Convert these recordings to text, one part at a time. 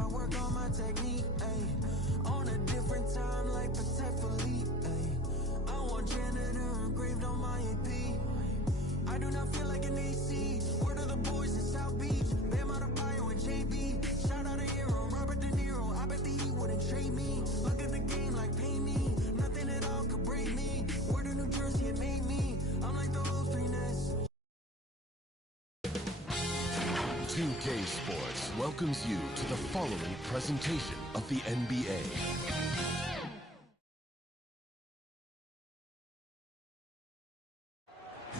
I work on my technique, ayy. On a different time, like Protect Philippe, ayy. I want janitor engraved on my AP. I do not feel like an AC. Word of the boys in South Beach. Bam Adebayo and JB. Shout out a hero, Robert De Niro. I bet the he wouldn't trade me. Look at the game like pay me. Nothing at all could break me. Word of New Jersey, it made me. I'm like the whole 3ness. 2K Sports welcomes you to the following presentation of the NBA.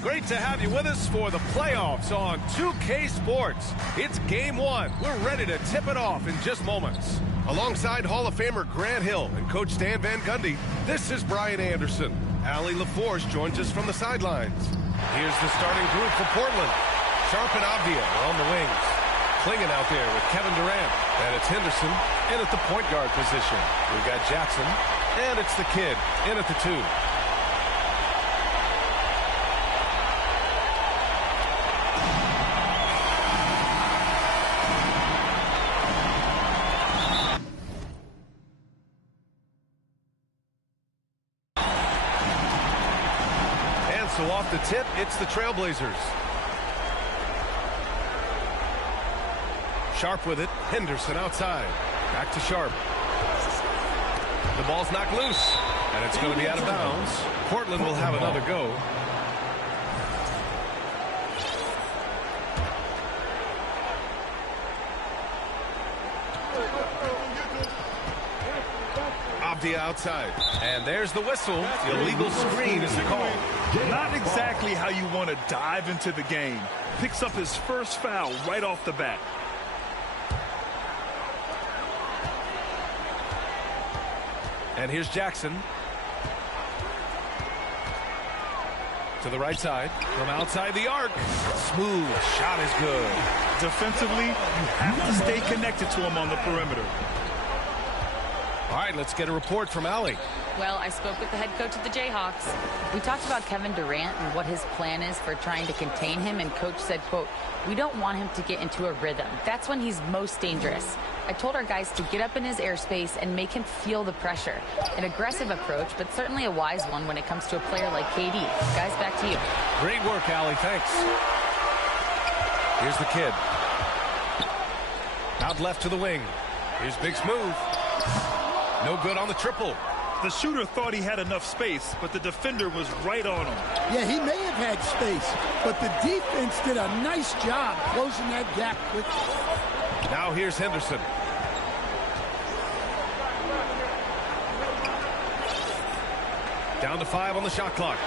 Great to have you with us for the playoffs on 2K Sports. It's game one. We're ready to tip it off in just moments. Alongside Hall of Famer Grant Hill and Coach Stan Van Gundy, this is Brian Anderson. Allie LaForce joins us from the sidelines. Here's the starting group for Portland. Sharp and Avdia are on the wings. Klingin out there with Kevin Durant. And it's Henderson in at the point guard position. We've got Jackson, and it's the kid in at the 2. So off the tip, it's the Trailblazers. Sharp with it. Henderson outside. Back to Sharp. The ball's knocked loose, and it's going to be out of bounds. Portland will have another go. Avdia outside. And there's the whistle. The illegal screen is the call. Not exactly how you want to dive into the game. Picks up his first foul right off the bat. And here's Jackson. To the right side. From outside the arc. Smooth. Shot is good. Defensively, you have to stay connected to him on the perimeter. All right, let's get a report from Allie. Well, I spoke with the head coach of the Jayhawks. We talked about Kevin Durant and what his plan is for trying to contain him, and coach said, quote, "We don't want him to get into a rhythm. That's when he's most dangerous." I told our guys to get up in his airspace and make him feel the pressure. An aggressive approach, but certainly a wise one when it comes to a player like KD. Guys, back to you. Great work, Allie. Thanks. Here's the kid. Out left to the wing. Here's Big's move. No good on the triple. The shooter thought he had enough space, but the defender was right on him. Yeah, he may have had space, but the defense did a nice job closing that gap quickly. Now here's Henderson. Down to 5 on the shot clock.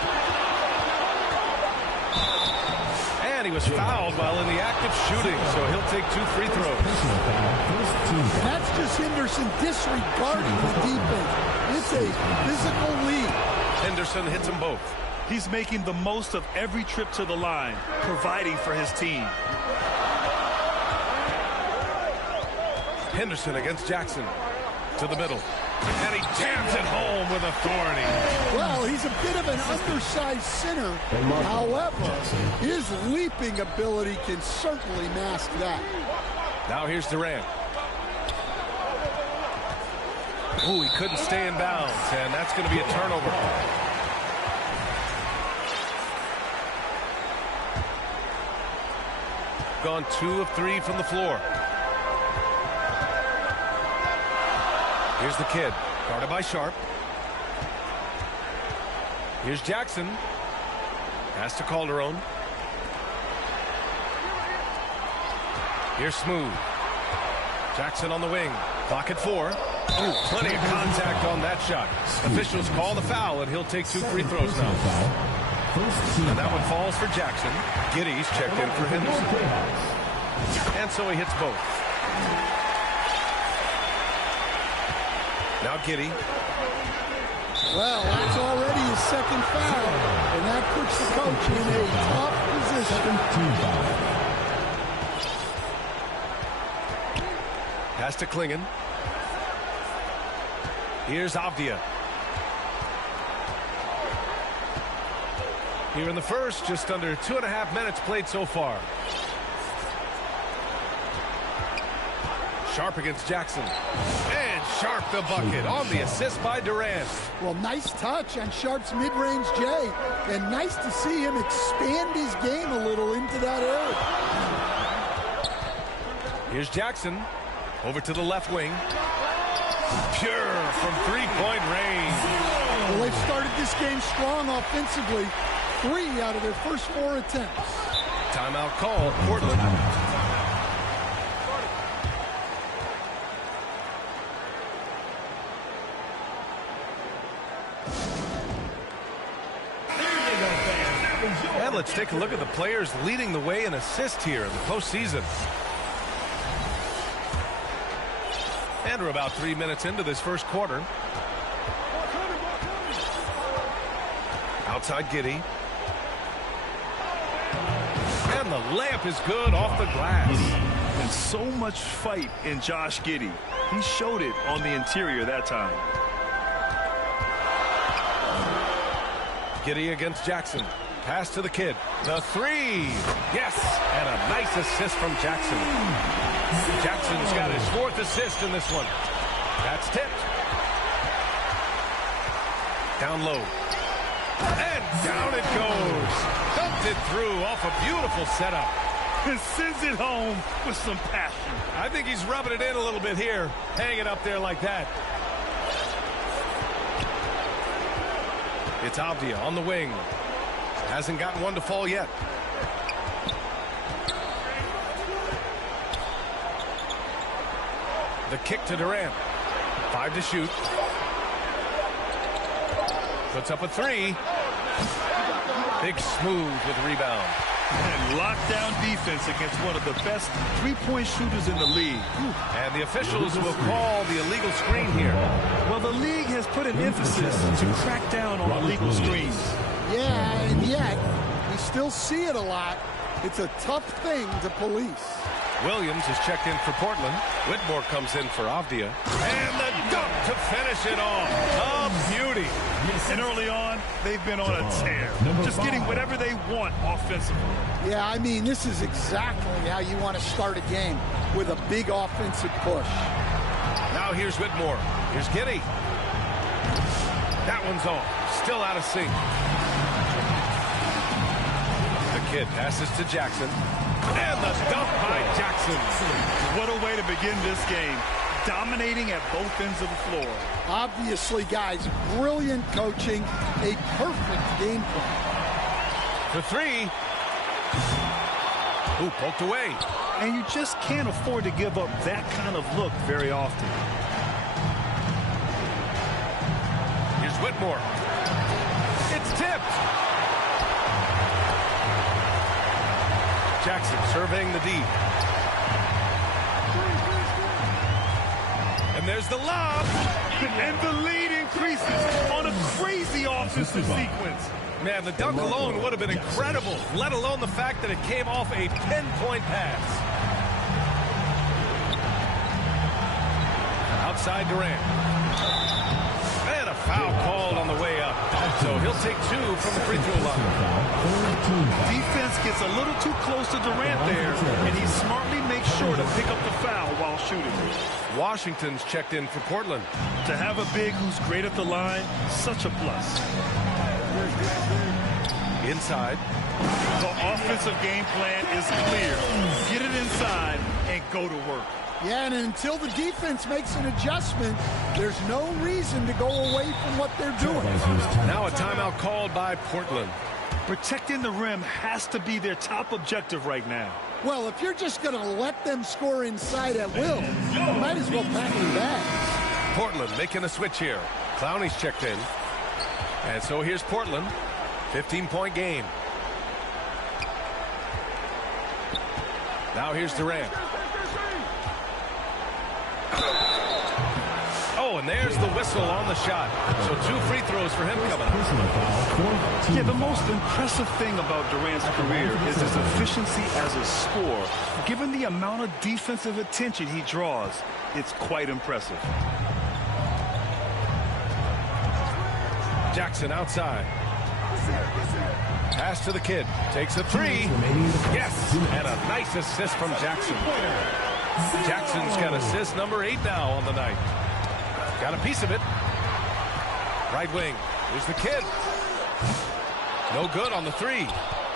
And he was fouled while in the act of shooting, so he'll take 2 free throws. And that's just Henderson disregarding the defense. It's a physical lead. Henderson hits them both. He's making the most of every trip to the line, providing for his team. Henderson against Jackson. To the middle. And he jams it home with authority. Well, he's a bit of an undersized center. However, his leaping ability can certainly mask that. Now here's Durant. Ooh, he couldn't stay in bounds, and that's going to be a turnover. Gone 2 of 3 from the floor. Here's the kid, guarded by Sharp. Here's Jackson. Pass to Calderon. Here's Smooth. Jackson on the wing. Clock at 4. Ooh, plenty of contact on that shot. Officials call the foul, and he'll take 2 free throws now. And that one falls for Jackson. Giddey's checked in for Henderson. And so he hits both. Now Giddey. Well, that's already his second foul, and that puts the coach in a tough position. Pass to Klingin. Here's Avdia. Here in the first, just under 2.5 minutes played so far. Sharp against Jackson. And Sharp the bucket on the assist by Durant. Well, nice touch on Sharp's mid-range J, and nice to see him expand his game a little into that area. Here's Jackson over to the left wing. Pure from three-point range. Well, they've started this game strong offensively. 3 out of their first 4 attempts. Timeout called, Portland. And let's take a look at the players leading the way in assists here in the postseason. And we're about 3 minutes into this first quarter. Outside Giddey. And the layup is good off the glass. And so much fight in Josh Giddey. He showed it on the interior that time. Giddey against Jackson. Pass to the kid. The three. Yes. And a nice assist from Jackson. Jackson's got his 4th assist in this one. That's tipped. Down low. And down it goes. Dumped it through off a beautiful setup. And sends it home with some passion. I think he's rubbing it in a little bit here. Hang it up there like that. It's Avdia on the wing. Hasn't gotten one to fall yet. The kick to Durant. 5 to shoot. Puts up a 3. Big Smooth with the rebound. And lockdown defense against one of the best three-point shooters in the league. And the officials will call the illegal screen here. Well, the league has put an emphasis to crack down on illegal screens. Yeah, and yet, we still see it a lot. It's a tough thing to police. Williams is checked in for Portland. Whitmore comes in for Avdia. And the dunk to finish it off. A beauty. And early on, they've been on a tear. Just getting whatever they want offensively. Yeah, I mean, this is exactly how you want to start a game, with a big offensive push. Now here's Whitmore. Here's Giddey. That one's off. Still out of sync. The kid passes to Jackson. And the dunk by Jackson. What a way to begin this game. Dominating at both ends of the floor. Obviously, guys, brilliant coaching, a perfect game plan. For 3. Ooh, poked away. And you just can't afford to give up that kind of look very often. Here's Whitmore. It's tipped. Jackson surveying the D. And there's the lob. And the lead increases on a crazy offensive sequence. Man, the dunk alone would have been incredible, let alone the fact that it came off a pinpoint pass. Outside Durant. And a foul called on the way up. So he'll take 2 from the free throw line. Defense gets a little too close to Durant there, and he smartly makes sure to pick up the foul while shooting. Washington's checked in for Portland. To have a big who's great at the line, such a plus. Inside. The offensive game plan is clear. Get it inside and go to work. Yeah, and until the defense makes an adjustment, there's no reason to go away from what they're doing. Now a timeout called by Portland. Protecting the rim has to be their top objective right now. Well, if you're just going to let them score inside at will, you might as well pack your bags. Portland making a switch here. Clowney's checked in. And so here's Portland. 15-point game. Now here's Durant. Oh, and there's the whistle on the shot. So 2 free throws for him coming up. Yeah, the most impressive thing about Durant's career is his efficiency as a scorer. Given the amount of defensive attention he draws, it's quite impressive. Jackson outside. Pass to the kid. Takes a 3. Yes, and a nice assist from Jackson. Jackson's got assist number 8 now on the night. Got a piece of it. Right wing. Here's the kid. No good on the 3.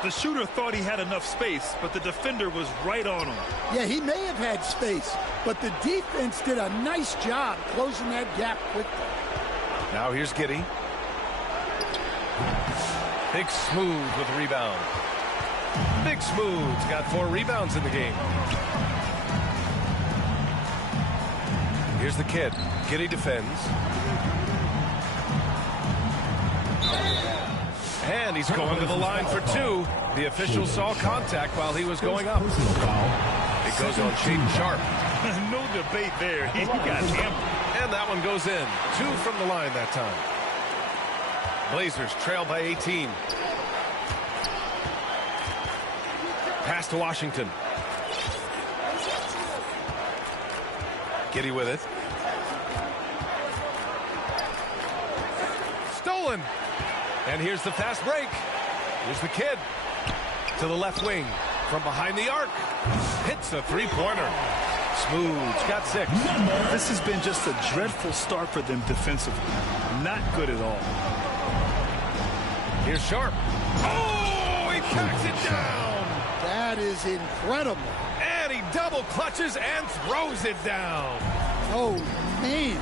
The shooter thought he had enough space, but the defender was right on him. Yeah, he may have had space, but the defense did a nice job closing that gap quickly. Now here's Giddey. Big Smooth with the rebound. Big Smooth's got 4 rebounds in the game. Here's the kid. Giddey defends. And he's going to the line for 2. The official saw contact while he was going up. It goes on Shaedon Sharpe. No debate there. He got hammered. And that one goes in. 2 from the line that time. Blazers trail by 18. Pass to Washington. Giddey with it. Stolen. And here's the fast break. Here's the kid. To the left wing. From behind the arc. Hits a 3-pointer. Smooth's got 6. This has been just a dreadful start for them defensively. Not good at all. Here's Sharpe. Oh, he backs it down. That is incredible. And he double clutches and throws it down. Oh, man.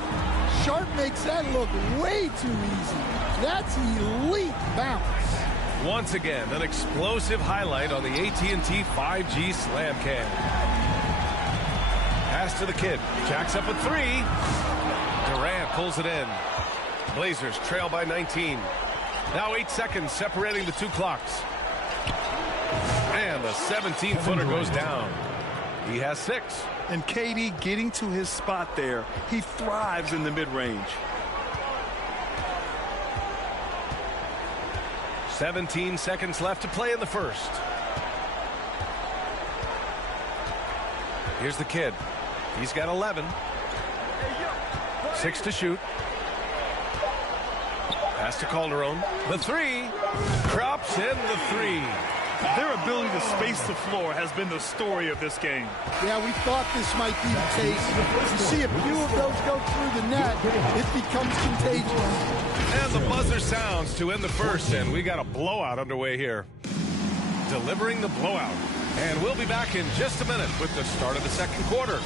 Sharpe makes that look way too easy. That's elite bounce. Once again, an explosive highlight on the AT&T 5G Slam Cam. Pass to the kid. Jacks up a 3. Durant pulls it in. Blazers trail by 19. Now 8 seconds separating the 2 clocks. And the 17-footer goes down. He has 6. And KD getting to his spot there. He thrives in the mid-range. 17 seconds left to play in the first. Here's the kid. He's got 11. 6 to shoot. Pass to Calderon. The 3. Drops in the 3. Their ability to space the floor has been the story of this game. Yeah, we thought this might be the case. You see a few of those go through the net, it becomes contagious. And the buzzer sounds to end the first, and we got a blowout underway here. Delivering the blowout. And we'll be back in just a minute with the start of the second quarter.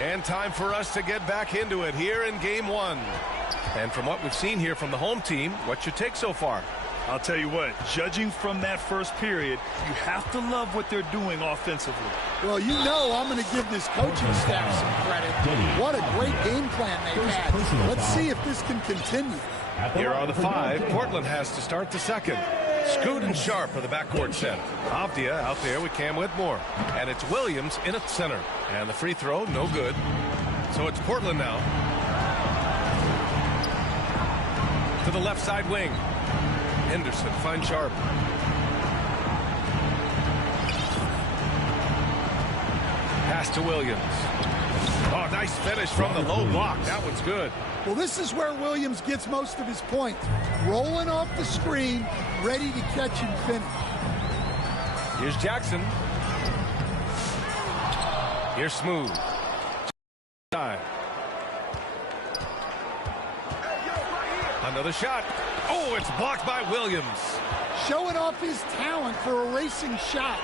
And time for us to get back into it here in Game 1. And from what we've seen here from the home team, what's your take so far? I'll tell you what, judging from that first period, you have to love what they're doing offensively. Well, you know I'm going to give this coaching staff some credit. What a great game plan they've had. Let's see if this can continue. Here are the 5. Portland has to start the second. Scoot and Sharpe are the backcourt set. Avdia out there with Cam Whitmore. And it's Williams in at center. And the free throw, no good. So it's Portland now. To the left side wing. Henderson finds Sharpe. Pass to Williams. Oh, nice finish from the low block. That one's good. Well, this is where Williams gets most of his points. Rolling off the screen, ready to catch and finish. Here's Jackson. Here's Smooth. Time. Another shot. Oh, it's blocked by Williams. Showing off his talent for erasing shots.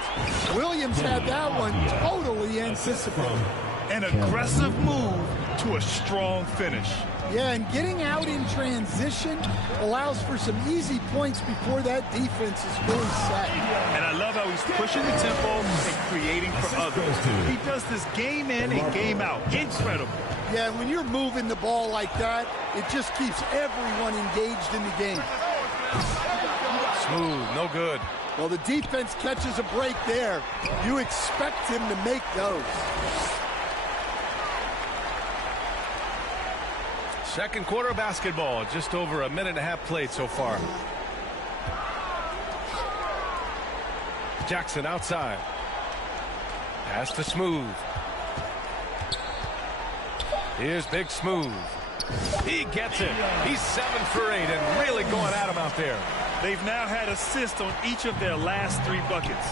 Williams had that one totally anticipated. An aggressive move to a strong finish. Yeah, and getting out in transition allows for some easy points before that defense is really set. And I love how he's pushing the tempo and creating for others. He does this game in and game out. Incredible. Yeah, when you're moving the ball like that, it just keeps everyone engaged in the game. Smooth, no good. Well, the defense catches a break there. You expect him to make those. Second quarter of basketball, just over a minute and a half played so far. Jackson outside. Pass to Smooth. Here's Big Smooth. He gets it. He's 7 for 8 and really going at him out there. They've now had assists on each of their last 3 buckets.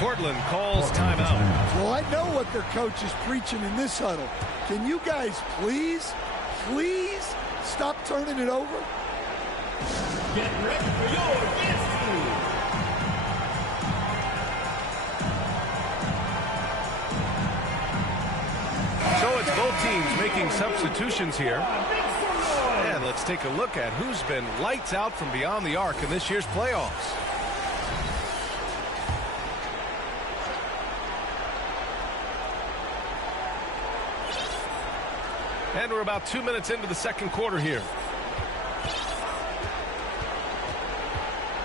Portland calls timeout. Well, I know what their coach is preaching in this huddle. Can you guys please stop turning it over? Get ready for your destiny. So it's both teams making substitutions here. And let's take a look at who's been lights out from beyond the arc in this year's playoffs. And we're about 2 minutes into the second quarter here.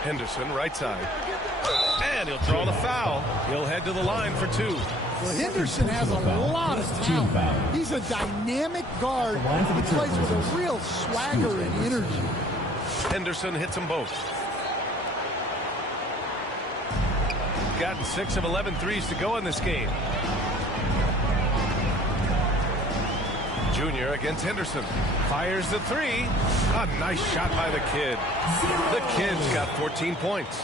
Henderson, right side. And he'll draw the foul. He'll head to the line for 2. Well, Henderson has a lot of talent. He's a dynamic guard. He plays with a real swagger and energy. Henderson hits them both. Gotten 6 of 11 threes to go in this game. Junior against Henderson. Fires the 3. A nice shot by the kid. The kid's got 14 points.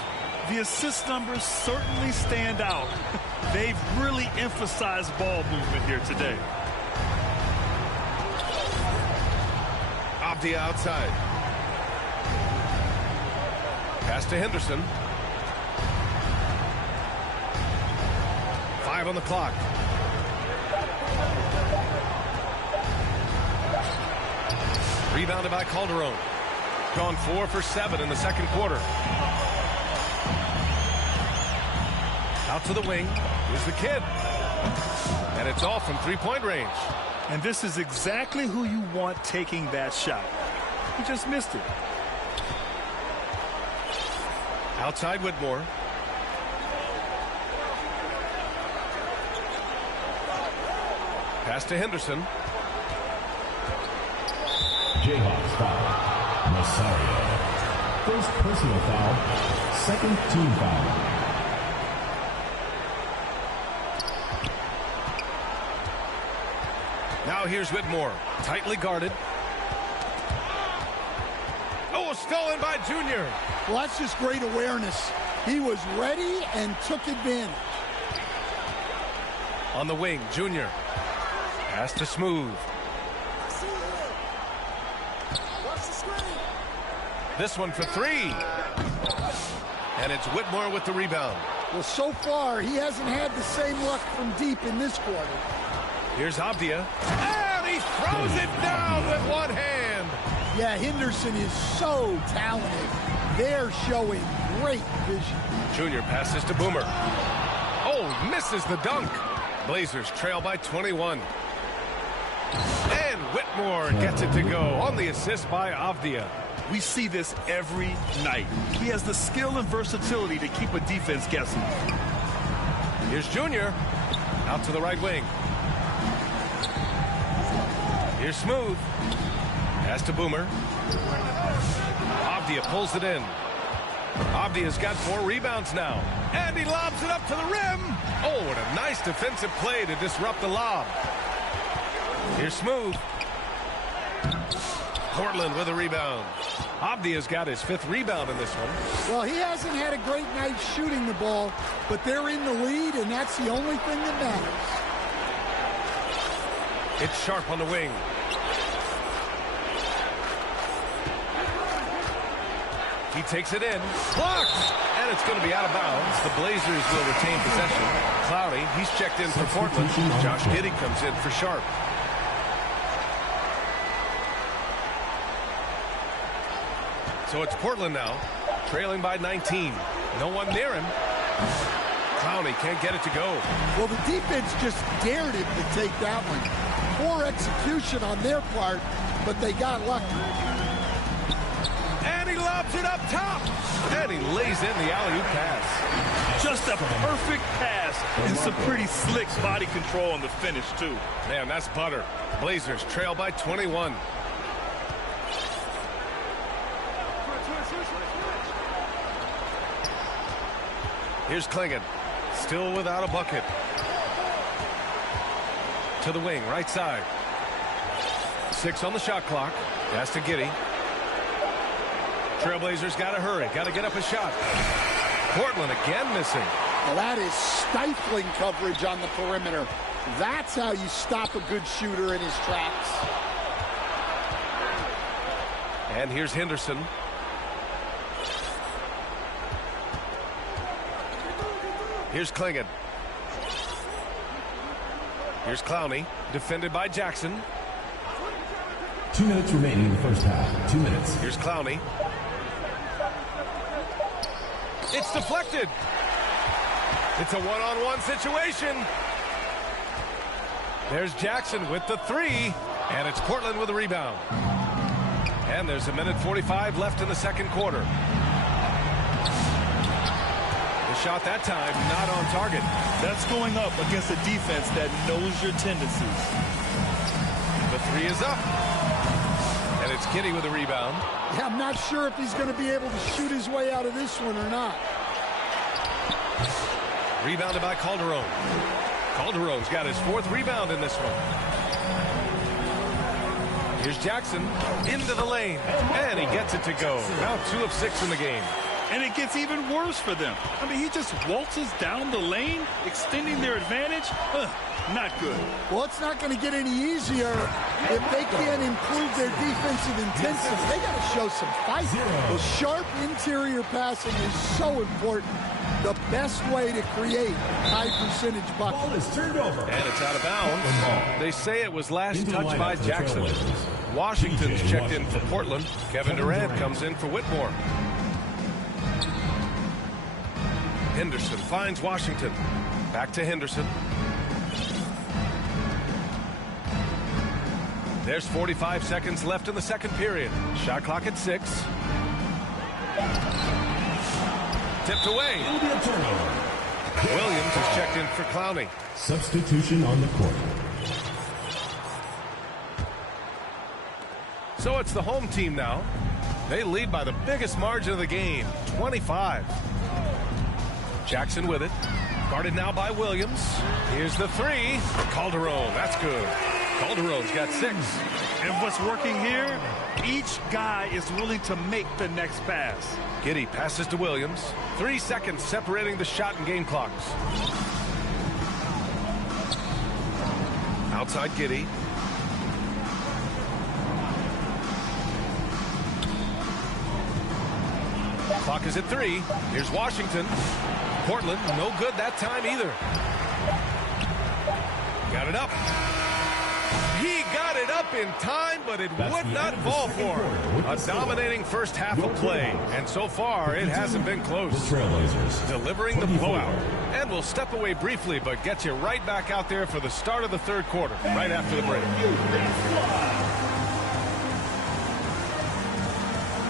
The assist numbers certainly stand out. They've really emphasized ball movement here today. Avdia outside. Pass to Henderson. 5 on the clock. Rebounded by Calderon. Gone 4 for 7 in the second quarter. Out to the wing. Here's the kid. And it's off from three-point range. And this is exactly who you want taking that shot. He just missed it. Outside Whitmore. Pass to Henderson. Jayhawks foul. Nazario. First personal foul. Second team foul. Now here's Whitmore. Tightly guarded. Oh, stolen by Junior. Well, that's just great awareness. He was ready and took advantage. On the wing, Junior. Pass to Smooth. This one for 3. And it's Whitmore with the rebound. Well, so far, he hasn't had the same luck from deep in this quarter. Here's Avdia. And he throws it down with one hand. Yeah, Henderson is so talented. They're showing great vision. Junior passes to Boomer. Oh, misses the dunk. Blazers trail by 21. And Whitmore gets it to go on the assist by Avdia. We see this every night. He has the skill and versatility to keep a defense guessing. Here's Junior. Out to the right wing. Here's Smooth. Pass to Boomer. Avdia pulls it in. Avdia's got 4 rebounds now. And he lobs it up to the rim. Oh, what a nice defensive play to disrupt the lob. Here's Smooth. Portland with a rebound. Avdia's got his 5th rebound in this one. Well, he hasn't had a great night shooting the ball, but they're in the lead, and that's the only thing that matters. It's Sharp on the wing. He takes it in. Blocked! And it's going to be out of bounds. The Blazers will retain possession. Cloudy, he's checked in for Portland. Josh Giddey comes in for Sharp. So it's Portland now, trailing by 19. No one near him. Clowney can't get it to go. Well, the defense just dared him to take that one. Poor execution on their part, but they got lucky. And he lobs it up top. And he lays in the alley-oop pass. Just a perfect pass and some pretty slick body control on the finish, too. Man, that's butter. Blazers trail by 21. Here's Klingon, still without a bucket. To the wing, right side. 6 on the shot clock. Pass to Giddey. Trailblazers got to hurry, got to get up a shot. Portland again missing. Well, that is stifling coverage on the perimeter. That's how you stop a good shooter in his tracks. And here's Henderson. Here's Klingon. Here's Clowney, defended by Jackson. 2 minutes remaining in the first half. 2 minutes. Here's Clowney. It's deflected. It's a one-on-one situation. There's Jackson with the three, and it's Portland with a rebound. And there's a minute 45 left in the second quarter. The shot that time not on target. That's going up against a defense that knows your tendencies. The three is up. And it's Giddey with a rebound. Yeah, I'm not sure if he's going to be able to shoot his way out of this one or not. Rebounded by Calderon. Calderon's got his fourth rebound in this one. Here's Jackson into the lane, and he gets it to go. Now 2 of 6 in the game. And it gets even worse for them. I mean, he just waltzes down the lane, extending their advantage. Not good. Well, it's not going to get any easier if they can't improve their defensive intensity. They got to show some fight. Well, sharp interior passing is so important. The best way to create high-percentage buckets. Ball is turned over. And it's out of bounds. They say it was last touched by Jackson. Washington's checked in for Portland. Kevin Durant comes in for Whitmore. Henderson finds Washington. Back to Henderson. There's 45 seconds left in the second period. Shot clock at 6. Tipped away. It'll be a turnover. Williams is checked in for Clowney. Substitution on the court. So it's the home team now. They lead by the biggest margin of the game, 25. Jackson with it. Guarded now by Williams. Here's the three. Calderon, that's good. Calderon's got 6. And what's working here, each guy is willing to make the next pass. Giddey passes to Williams. 3 seconds separating the shot and game clocks. Outside Giddey. Clock is at 3. Here's Washington. Portland, no good that time either. Got it up. He got it up in time, but it would not fall for him. A dominating first half of play, and so far it hasn't been close. The Trailblazers Delivering the blowout. And we'll step away briefly, but get you right back out there for the start of the third quarter, right after the break.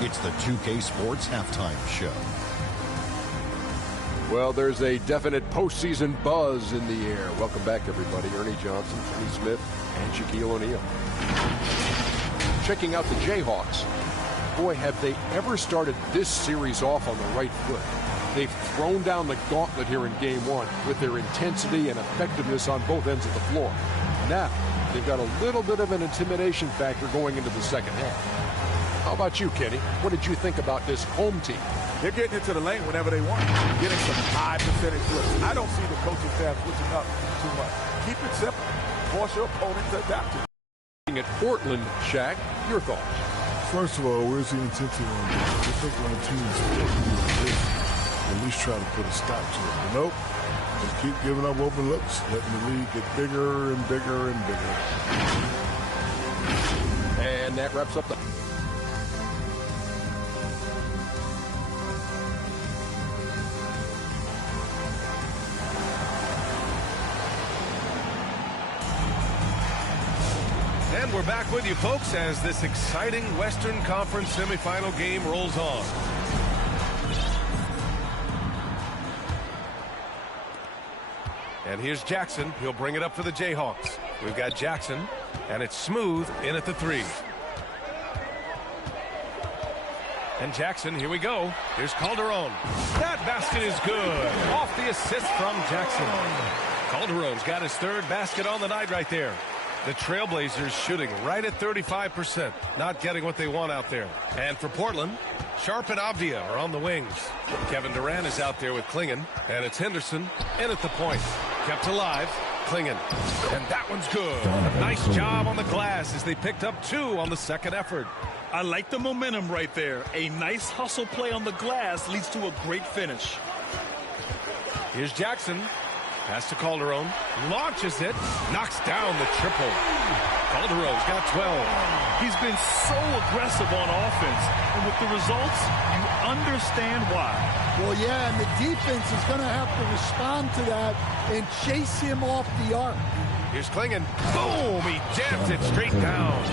It's the 2K Sports Halftime Show. Well, there's a definite postseason buzz in the air. Welcome back, everybody. Ernie Johnson, Kenny Smith, and Shaquille O'Neal. Checking out the Jayhawks. Boy, have they ever started this series off on the right foot. They've thrown down the gauntlet here in Game 1 with their intensity and effectiveness on both ends of the floor. Now, they've got a little bit of an intimidation factor going into the second half. How about you, Kenny? What did you think about this home team? They're getting into the lane whenever they want, getting some high percentage looks. I don't see the coaching staff switching up too much. Keep it simple. Force your opponent to adapt to. At Portland, Shaq, your thoughts? First of all, where's the intensity on this? I think when a team is capable of this, at least try to put a stop to it. But nope, just keep giving up open looks, letting the lead get bigger and bigger and bigger. And that wraps up the... And we're back with you, folks, as this exciting Western Conference semifinal game rolls on. And here's Jackson. He'll bring it up for the Jayhawks. We've got Jackson, and it's Smooth in at the 3. And Jackson, here we go. Here's Calderon. That basket is good. Off the assist from Jackson. Calderon's got his 3rd basket on the night right there. The Trailblazers shooting right at 35%, not getting what they want out there. And for Portland, Sharp and Avdia are on the wings. Kevin Durant is out there with Klingon, and it's Henderson in at the point. Kept alive, Klingon. And that one's good. Nice job on the glass as they picked up 2 on the second effort. I like the momentum right there. A nice hustle play on the glass leads to a great finish. Here's Jackson. Pass to Calderon. Launches it. Knocks down the triple. Calderon's got 12. He's been so aggressive on offense. And with the results, you understand why. Well, yeah, and the defense is going to have to respond to that and chase him off the arc. Here's Klingon. Boom! He jams it straight down.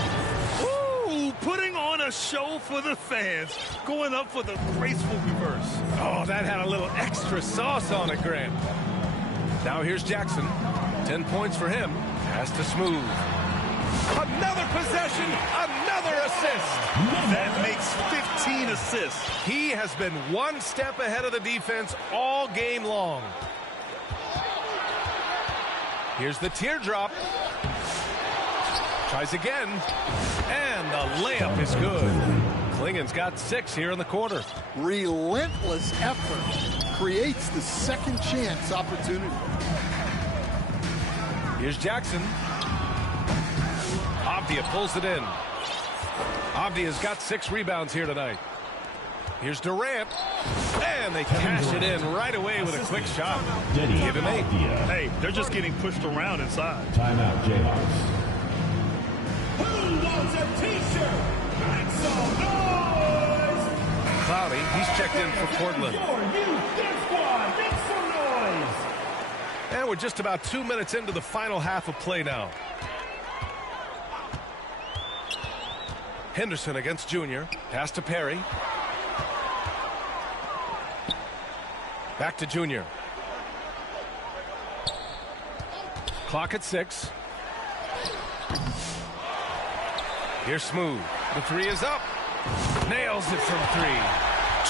Ooh, putting on a show for the fans. Going up for the graceful reverse. Oh, that had a little extra sauce on it, Grant. Now here's Jackson. 10 points for him. Pass to Smooth. Another possession, another assist. That makes 15 assists. He has been one step ahead of the defense all game long. Here's the teardrop. Tries again. And the layup is good. Klingon's got 6 here in the quarter. Relentless effort creates the second chance opportunity. Here's Jackson. Avdia pulls it in. Avdia's got 6 rebounds here tonight. Here's Durant. And they cash it in right away with a quick shot. Give him 8. Hey, they're just getting pushed around inside. Timeout, Jayhawks. Who wants a t-shirt? Make some noise! Cloudy, he's checked in for Portland. Your youth dance squad, make some noise! And we're just about 2 minutes into the final half of play now. Henderson against Junior. Pass to Perry. Back to Junior. Clock at 6. Here's Smooth. The 3 is up. Nails it from 3.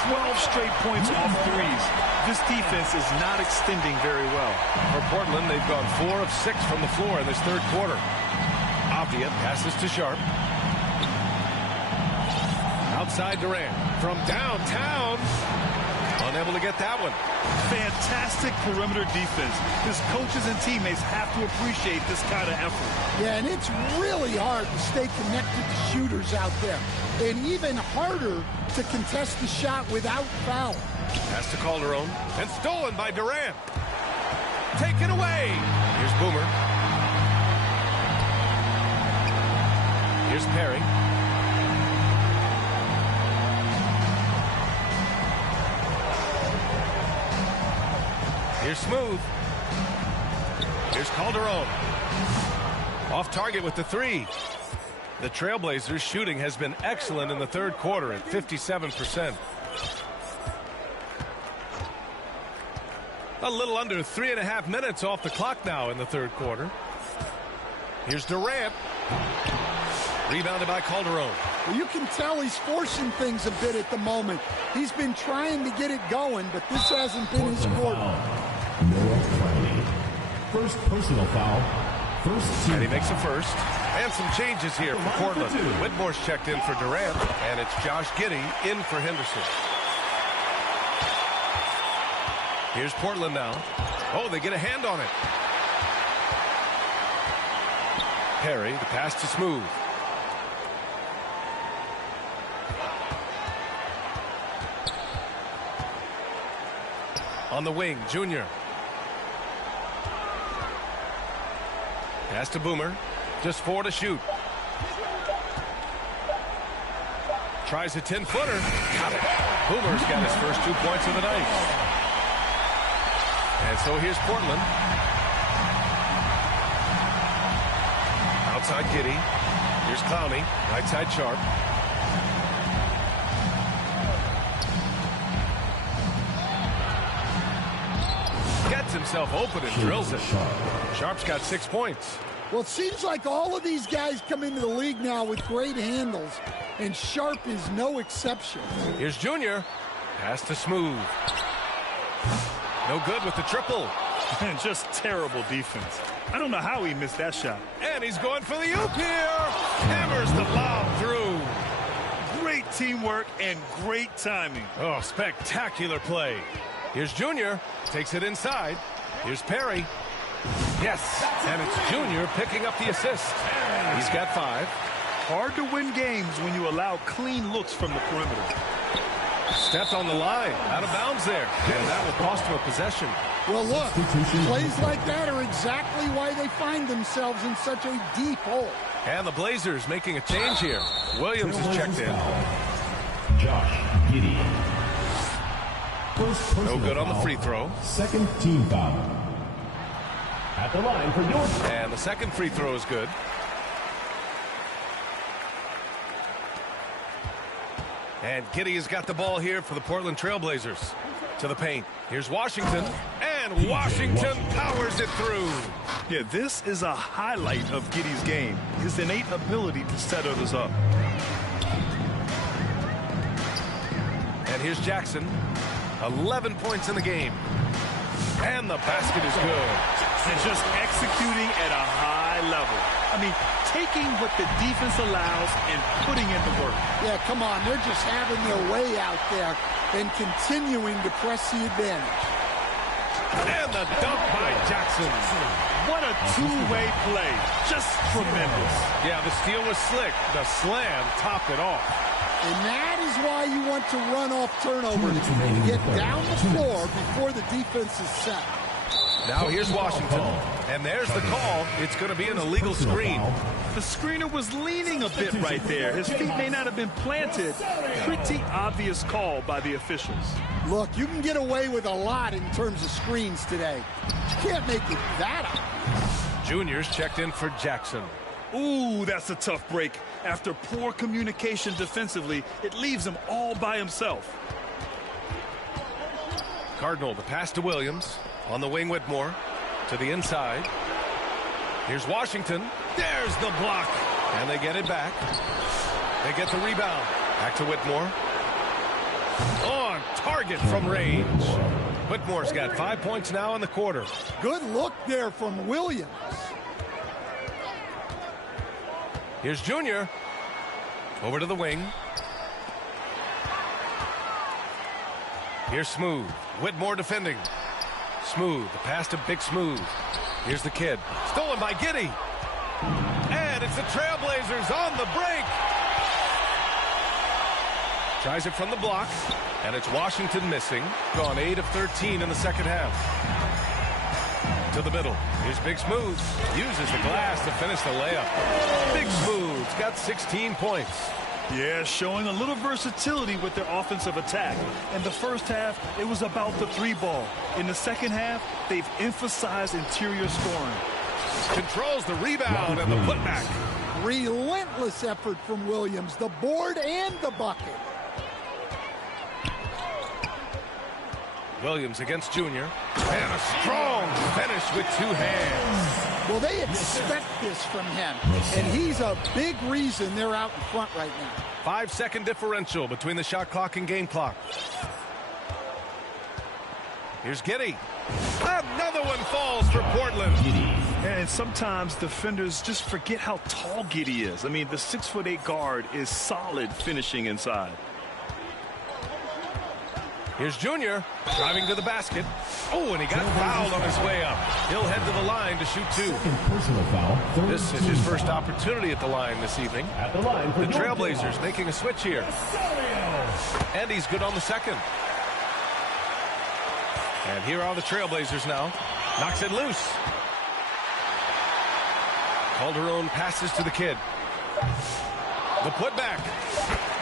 12 straight points off threes. This defense is not extending very well. For Portland, they've gone 4 of 6 from the floor in this third quarter. Avdia passes to Sharp. Outside Durant. From downtown. Unable to get that one. Fantastic perimeter defense. His coaches and teammates have to appreciate this kind of effort. Yeah, and it's really hard to stay connected to shooters out there. And even harder to contest the shot without foul. Pass to Calderon. And stolen by Durant. Taken away. Here's Boomer. Here's Perry. Here's Smooth. Here's Calderon. Off target with the 3. The Trailblazers' shooting has been excellent in the third quarter at 57%. A little under 3.5 minutes off the clock now in the third quarter. Here's Durant. Rebounded by Calderon. Well, you can tell he's forcing things a bit at the moment. He's been trying to get it going, but this hasn't been his quarter. Noah Clowney. First personal foul. First team. And he makes a first. And some changes here for Portland. Whitmore's checked in for Durant. And it's Josh Giddey in for Henderson. Here's Portland now. Oh, they get a hand on it. Perry, the pass to Smooth. On the wing, Junior. Pass to Boomer. Just 4 to shoot. Tries a 10-footer. Got it. Boomer's got his first 2 points of the night. And so here's Portland. Outside Giddey. Here's Clowney. Right side Sharp. Gets himself open and drills it. Sharp's got 6 points. Well, it seems like all of these guys come into the league now with great handles, and Sharp is no exception. Here's Junior. Pass to Smooth. No good with the triple. And just terrible defense. I don't know how he missed that shot. And he's going for the oop here. Hammers the lob through. Great Great teamwork and great timing. Oh, spectacular play. Here's Junior. Takes it inside. Here's Perry. Yes, and it's Junior picking up the assist. He's got 5. Hard to win games when you allow clean looks from the perimeter. Stepped on the line, out of bounds there, and that will cost him a possession. Well, look, plays like that are exactly why they find themselves in such a deep hole. And the Blazers making a change here. Williams is checked in. Josh Giddey. No good on the free throw. Second team foul. At the line for York. And the second free throw is good. And Giddey has got the ball here for the Portland Trailblazers. To the paint. Here's Washington. And Washington powers it through. Yeah, this is a highlight of Giddey's game. His innate ability to set others up. And here's Jackson. 11 points in the game. And the basket is good. And just executing at a high level. I mean, taking what the defense allows and putting in the work. Yeah, come on. They're just having their way out there and continuing to press the advantage. And the dunk by Jackson. What a two-way play. Just tremendous. Yeah, the steal was slick. The slam topped it off. And that is why you want to run off turnovers. Get down the floor before the defense is set. Now here's Washington. And there's the call. It's going to be an illegal screen. The screener was leaning a bit right there. His feet may not have been planted. Pretty obvious call by the officials. Look, you can get away with a lot in terms of screens today. You can't make it that obvious. Junior's checked in for Jackson. Ooh, that's a tough break. After poor communication defensively, it leaves him all by himself. Cardinal, the pass to Williams. On the wing, Whitmore. To the inside. Here's Washington. There's the block. And they get it back. They get the rebound. Back to Whitmore. On target from range. Whitmore's got 5 points now in the quarter. Good look there from Williams. Here's Junior. Over to the wing. Here's Smooth. Whitmore defending. Smooth. The pass to Big Smooth. Here's the kid. Stolen by Giddey. And it's the Trailblazers on the break. Tries it from the block. And it's Washington missing. Gone 8 of 13 in the second half. To the middle. Here's Big Smooth. Uses the glass to finish the layup. Big Smooth's got 16 points. Yeah, showing a little versatility with their offensive attack. In the first half, it was about the three ball. In the second half, they've emphasized interior scoring. Controls the rebound and the putback. Relentless effort from Williams. The board and the bucket. Williams against Junior. And a strong finish with 2 hands. Well, they expect this from him, and he's a big reason they're out in front right now. 5-second differential between the shot clock and game clock. Here's Giddey. Another one falls for Portland. And sometimes defenders just forget how tall Giddey is. I mean, the 6'8" guard is solid finishing inside. Here's Junior driving to the basket. Oh, and he got fouled on his way up. He'll head to the line to shoot 2. Second personal foul. This is his first opportunity at the line this evening. At the line for The Trailblazers making a switch here. And he's good on the second. And here are the Trailblazers now. Knocks it loose. Calderon passes to the kid. The putback.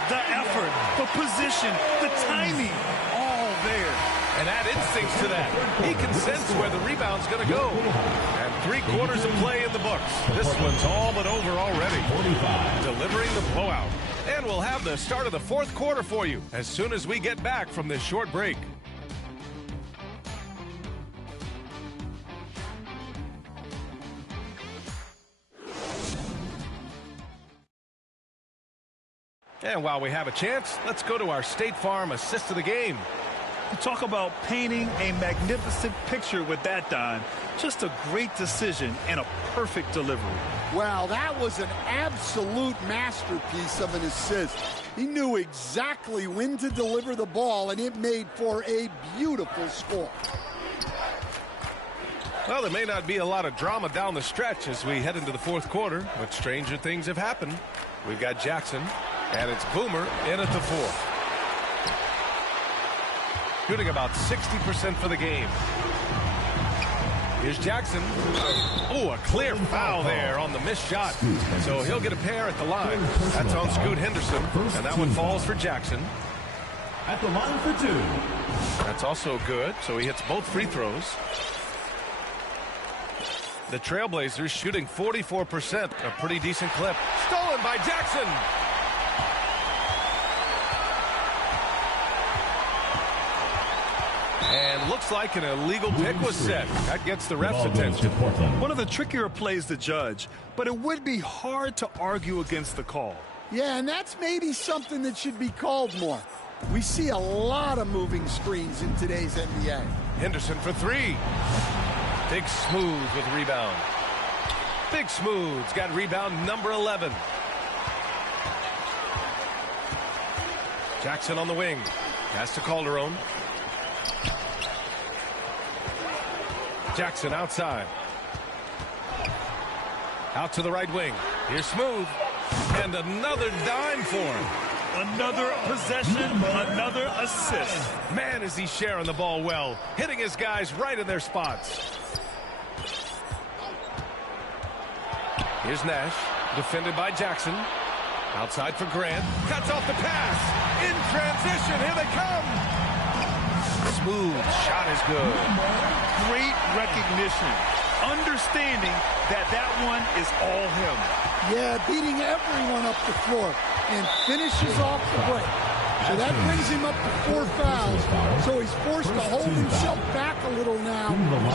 The effort, the position, the timing, all there. And add instincts to that. He can sense where the rebound's going to go. And 3 quarters of play in the books. This one's all but over already. 45. Delivering the blowout. And we'll have the start of the 4th quarter for you as soon as we get back from this short break. And while we have a chance, let's go to our State Farm assist of the game. You talk about painting a magnificent picture with that, Don. Just a great decision and a perfect delivery. Wow, that was an absolute masterpiece of an assist. He knew exactly when to deliver the ball, and it made for a beautiful score. Well, there may not be a lot of drama down the stretch as we head into the fourth quarter, but stranger things have happened. We've got Jackson, and it's Boomer in at the fourth. Shooting about 60% for the game. Here's Jackson. Oh, a clear foul there on the missed shot. So he'll get a pair at the line. That's on Scoot Henderson, and that one falls for Jackson. At the line for two. That's also good, so he hits both free throws. The Trailblazers shooting 44%, a pretty decent clip. Stolen by Jackson. And looks like an illegal pick was set. That gets the ref's attention. One of the trickier plays to judge, but it would be hard to argue against the call. Yeah, and that's maybe something that should be called more. We see a lot of moving screens in today's NBA. Henderson for three. Big Smooth with rebound. Big Smooth's got rebound number 11. Jackson on the wing. Pass to Calderon. Jackson outside. Out to the right wing. Here's Smooth. And another dime for him. Another possession, another assist. Man, is he sharing the ball well. Hitting his guys right in their spots. Here's Nash. Defended by Jackson. Outside for Grant. Cuts off the pass. In transition. Here they come. Smooth. Shot is good. Great recognition. Understanding that that one is all him. Yeah, beating everyone up the floor and finishes off the break. So that brings him up to 4 fouls. So he's forced to hold himself back a little now,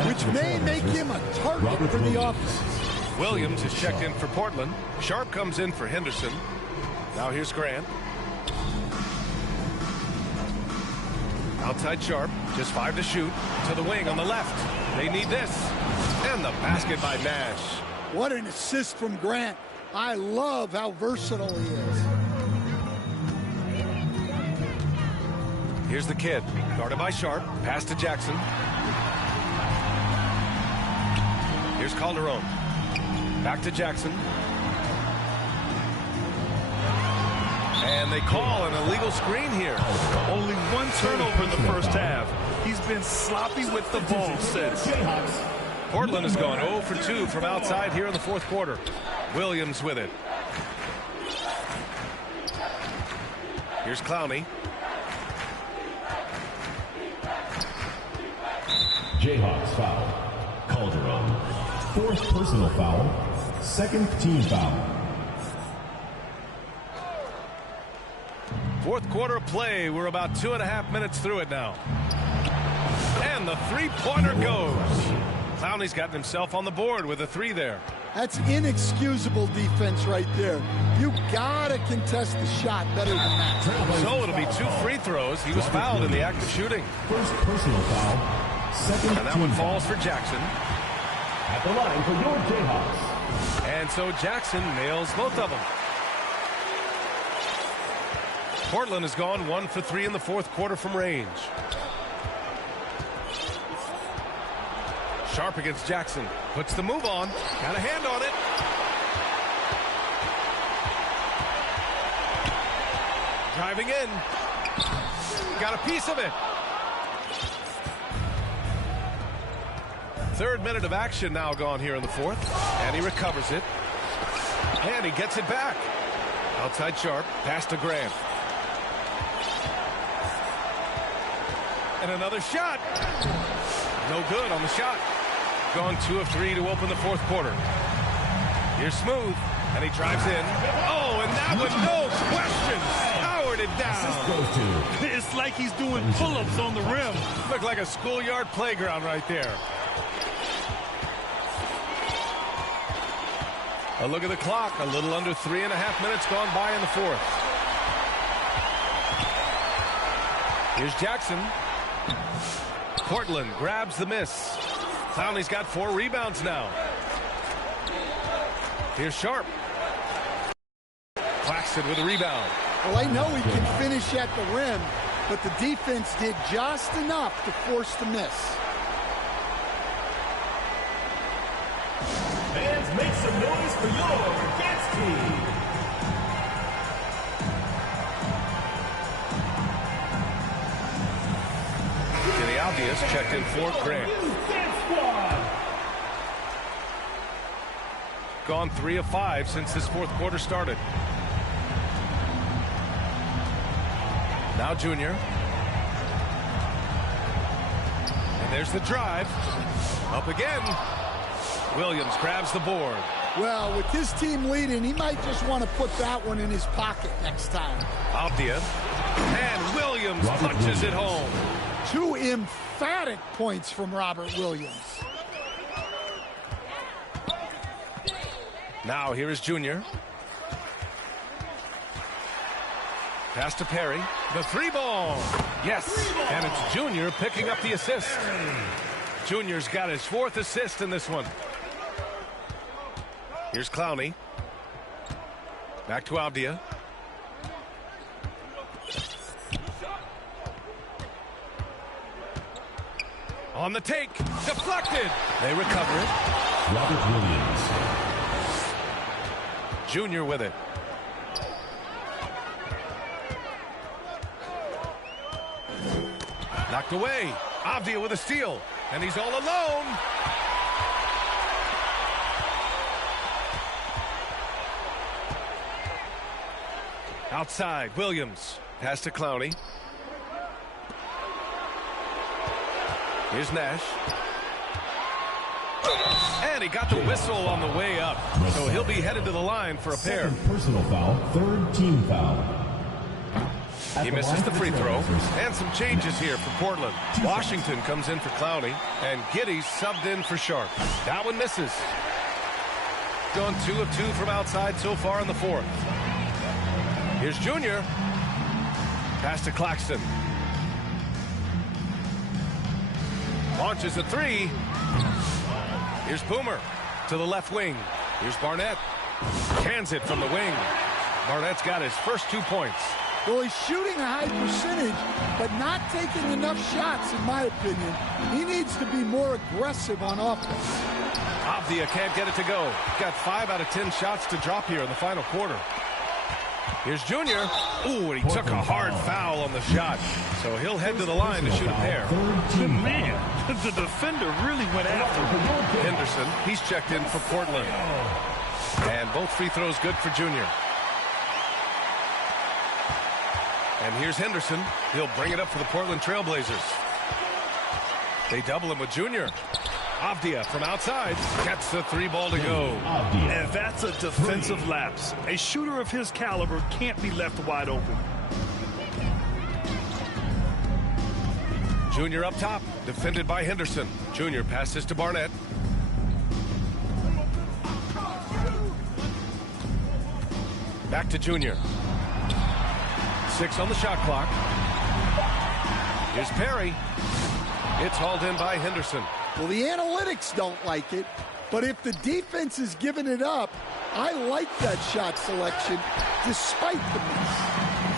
which may make him a target for the offense. Williams is checked in for Portland. Sharp comes in for Henderson. Now here's Grant. Outside Sharp, just 5 to shoot. To the wing on the left. They need this. And the basket by Nash. What an assist from Grant. I love how versatile he is. Here's the kid. Guarded by Sharp. Pass to Jackson. Here's Calderon. Back to Jackson. And they call an illegal screen here. Only one turnover in the first half. He's been sloppy with the ball since. Portland has gone 0 for 2 from outside here in the fourth quarter. Williams with it. Here's Clowney. Jayhawks foul. Calderon. 4th personal foul. 2nd team foul. Fourth quarter of play. We're about 2.5 minutes through it now. And the three-pointer goes. Clowney's gotten himself on the board with a 3 there. That's inexcusable defense right there. You gotta contest the shot better than that. So it'll be 2 free throws. He was fouled in the act of shooting. 1st personal foul. 2nd and that one falls for Jackson. At the line for your Jayhawks. And so Jackson nails both of them. Portland has gone 1 for 3 in the fourth quarter from range. Sharp against Jackson. Puts the move on. Got a hand on it. Driving in. Got a piece of it. 3rd minute of action now gone here in the fourth. And he recovers it. And he gets it back. Outside Sharp. Pass to Grant. And another shot. No good on the shot. Gone 2 of 3 to open the fourth quarter. Here's Smooth. And he drives in. Oh, and that one, no questions. Powered it down. It's like he's doing pull-ups on the rim. Looked like a schoolyard playground right there. A look at the clock. A little under 3.5 minutes gone by in the fourth. Here's Jackson. Portland grabs the miss. Clowney's got 4 rebounds now. Here's Sharp. Claxton with a rebound. Well, I know he can finish at the rim, but the defense did just enough to force the miss. Fans, make some noise for your Gats team. Kenny Albius checked in for Grant. Gone 3 of 5 since this 4th quarter started. Now Junior. And there's the drive. Up again. Williams grabs the board. Well, with this team leading, he might just want to put that one in his pocket next time. Aldia. And Williams punches it home. 2 emphatic points from Robert Williams. Now here is Junior. Pass to Perry. The 3-ball. Yes. And it's Junior picking up the assist. Junior's got his 4th assist in this one. Here's Clowney. Back to Avdia. On the take. Deflected. They recover it. Robert Williams. Junior with it. Knocked away. Avdia with a steal. And he's all alone. Outside, Williams. Pass to Clowney. Here's Nash. And he got the whistle on the way up. So he'll be headed to the line for a pair. Personal foul, 3rd team foul. He misses the free throw. And some changes here for Portland. Washington comes in for Clowney. And Giddey's subbed in for Sharp. That one misses. Gone 2 of 2 from outside so far in the 4th. Here's Junior. Pass to Claxton. Launches a 3. Here's Boomer to the left wing. Here's Barnett. Cans it from the wing. Barnett's got his first 2 points. Well, he's shooting a high percentage, but not taking enough shots, in my opinion. He needs to be more aggressive on offense. Avdia can't get it to go. Got 5 out of 10 shots to drop here in the final quarter. Here's Junior. Ooh, and he took a hard foul on the shot. So he'll head to the line to shoot a pair. Man, the defender really went after him. Henderson, he's checked in for Portland. And both free throws good for Junior. And here's Henderson. He'll bring it up for the Portland Trailblazers. They double him with Junior. Avdia from outside gets the 3-ball to go. And that's a defensive lapse. A shooter of his caliber can't be left wide open. Junior up top, defended by Henderson. Junior passes to Barnett. Back to Junior. 6 on the shot clock. Here's Perry. It's hauled in by Henderson. Well, the analytics don't like it, but if the defense is giving it up, I like that shot selection despite the miss.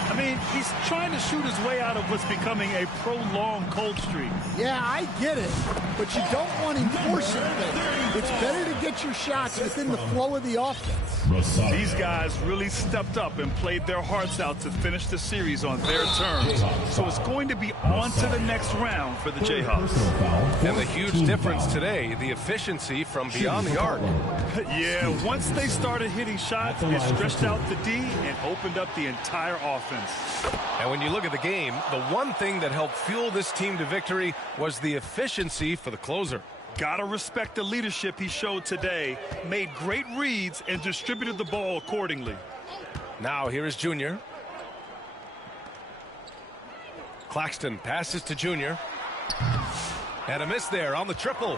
I mean, he's trying to shoot his way out of what's becoming a prolonged cold streak. Yeah, I get it, but you don't want him forcing things. It's better to get your shots within the flow of the offense. These guys really stepped up and played their hearts out to finish the series on their terms. So it's going to be on to the next round for the Jayhawks. And the huge difference today, the efficiency from beyond the arc. Yeah, once they started hitting shots, it stretched out the D and opened up the entire offense. And when you look at the game, the one thing that helped fuel this team to victory was the efficiency for the closer. Gotta respect the leadership he showed today. Made great reads and distributed the ball accordingly. Now here is Junior. Claxton passes to Junior. And a miss there on the triple.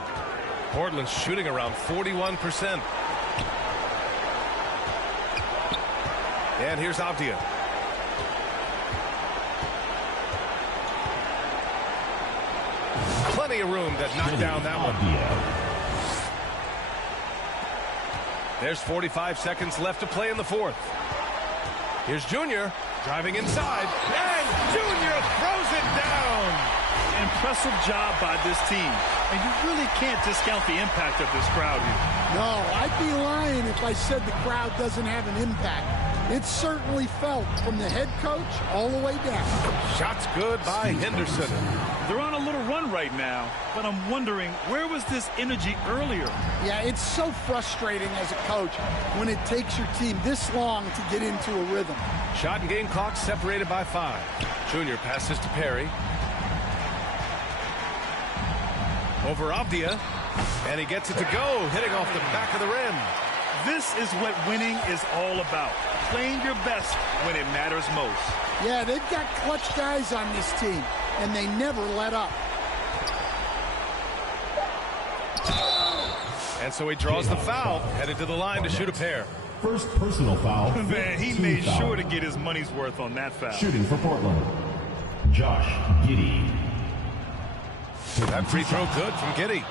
Portland's shooting around 41%. And here's Avdia. plenty of room to knock down that one. There's 45 seconds left to play in the fourth. Here's Junior driving inside, and Junior throws it down. Impressive job by this team, and you really can't discount the impact of this crowd here. No, I'd be lying if I said the crowd doesn't have an impact. It's certainly felt from the head coach all the way down. Shot's good by Henderson. They're on a little run right now, but I'm wondering, where was this energy earlier? Yeah, it's so frustrating as a coach when it takes your team this long to get into a rhythm. Shot and game clock separated by 5. Junior passes to Perry. Over Avdia, and he gets it to go, hitting off the back of the rim. This is what winning is all about, playing your best when it matters most. Yeah, they've got clutch guys on this team, and they never let up. And so he draws the foul, headed to the line to shoot a pair. First personal foul. Man, he made sure to get his money's worth on that foul. Shooting for Portland, Josh Giddey. That free throw good from Giddey.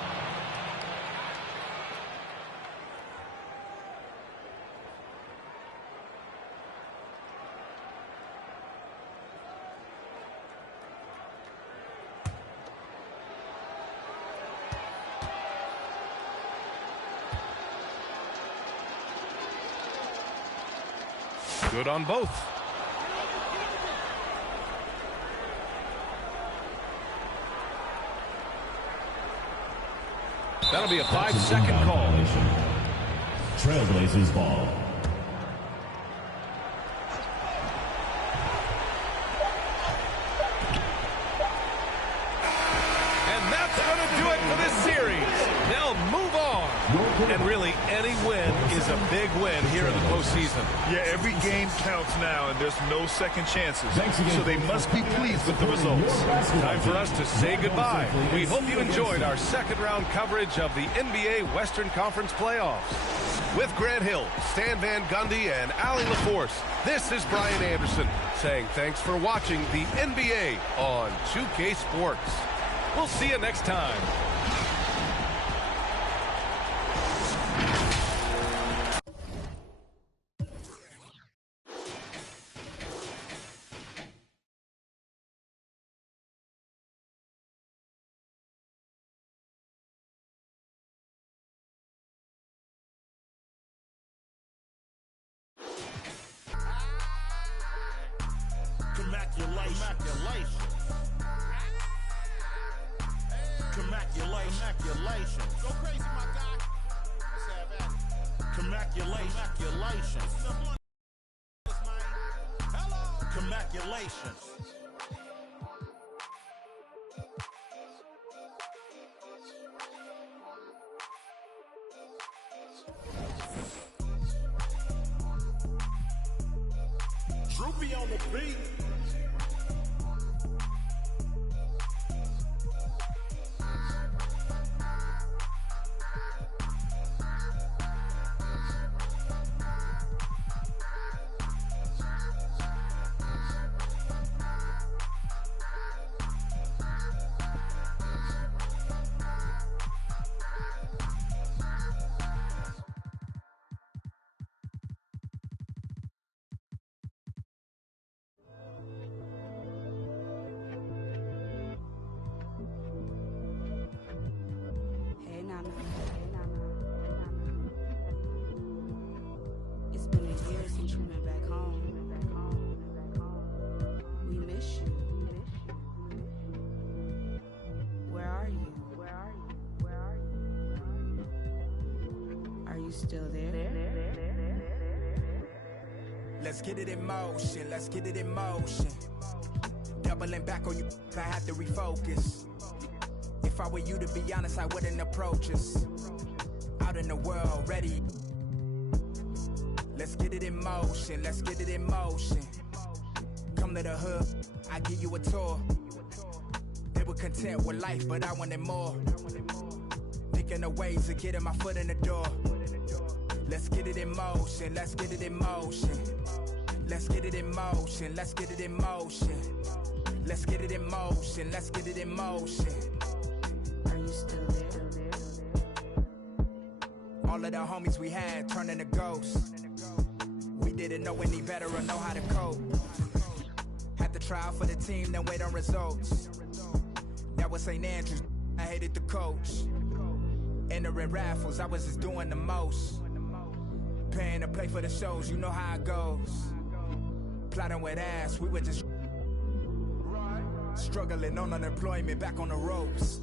Good on both. That'll be a 5-second call. Trailblazers ball. And that's going to do it for this series. They'll move on. And really, any win is a big win here in the postseason. Yeah, every game counts now, and there's no second chances. So they must be pleased with the results. Time for us to say goodbye. We hope you enjoyed our second-round coverage of the NBA Western Conference playoffs. With Grant Hill, Stan Van Gundy, and Allie LaForce, this is Brian Anderson saying thanks for watching the NBA on 2K Sports. We'll see you next time. Congratulations. Go crazy, my guy. Let's have at it. Congratulations. Congratulations. Droopy on the beat. It's been a year since you've been back home. We miss you. Where are you? Are you still there? Let's get it in motion, let's get it in motion. Doubling back on you, I have to refocus. If I were you, to be honest, I wouldn't approach us. Out in the world, ready. Let's get it in motion, let's get it in motion. Come to the hood, I give you a tour. They were content with life, but I wanted more. Thinking of ways of getting my foot in the door. Let's get it in motion, let's get it in motion. Let's get it in motion, let's get it in motion. Let's get it in motion, let's get it in motion. still there? All of the homies we had turned into ghosts. We didn't know any better or know how to cope. Had to try out for the team, then wait on results. That was St. Andrews, I hated the coach. Entering raffles, I was just doing the most. Paying to play for the shows, you know how it goes. Plotting with ass, we were just struggling on unemployment, back on the ropes.